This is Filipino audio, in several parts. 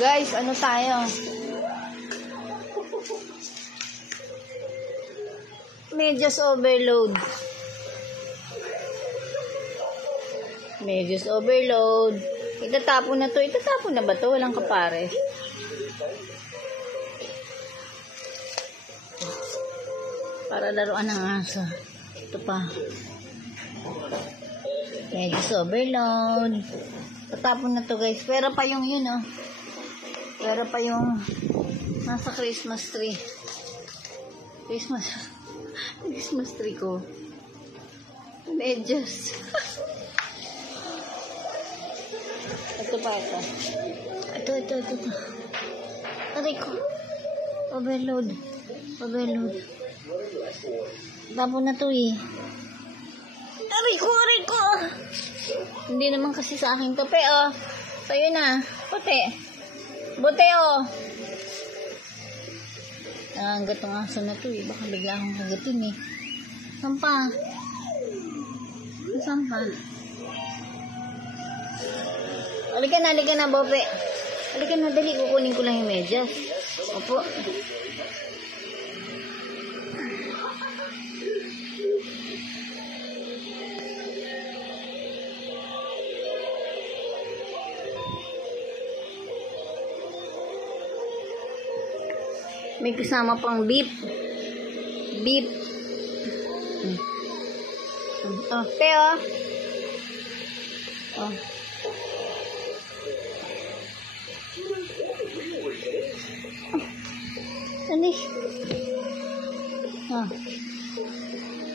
Guys, ano tayo? Medyas overload. Medyas overload. Itatapon na to. Itatapon na ba to? Walang kapares. Para laruan ng aso. Ito pa. Medyas overload. Tatapon na to, guys. Pero pa yung yun, oh. Pero pa yung nasa Christmas tree. Christmas tree ko. Medyas. Ito pa, ito. Ito. Aray ko. Overload. Tapon na to, eh. Aray ko. Hindi naman kasi sa akin to, pe, oh. Sa'yo na. Bote, oh. Nangangat ang aso na to, eh. Baka bigla akong kagatin, eh. Saan pa? Halika na, Bope. Halika na, dali. Kukunin ko lang yung medyas. Opo. May kasama pang beef. Oh, Teo. Oh. Ano? Oh.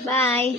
Bye.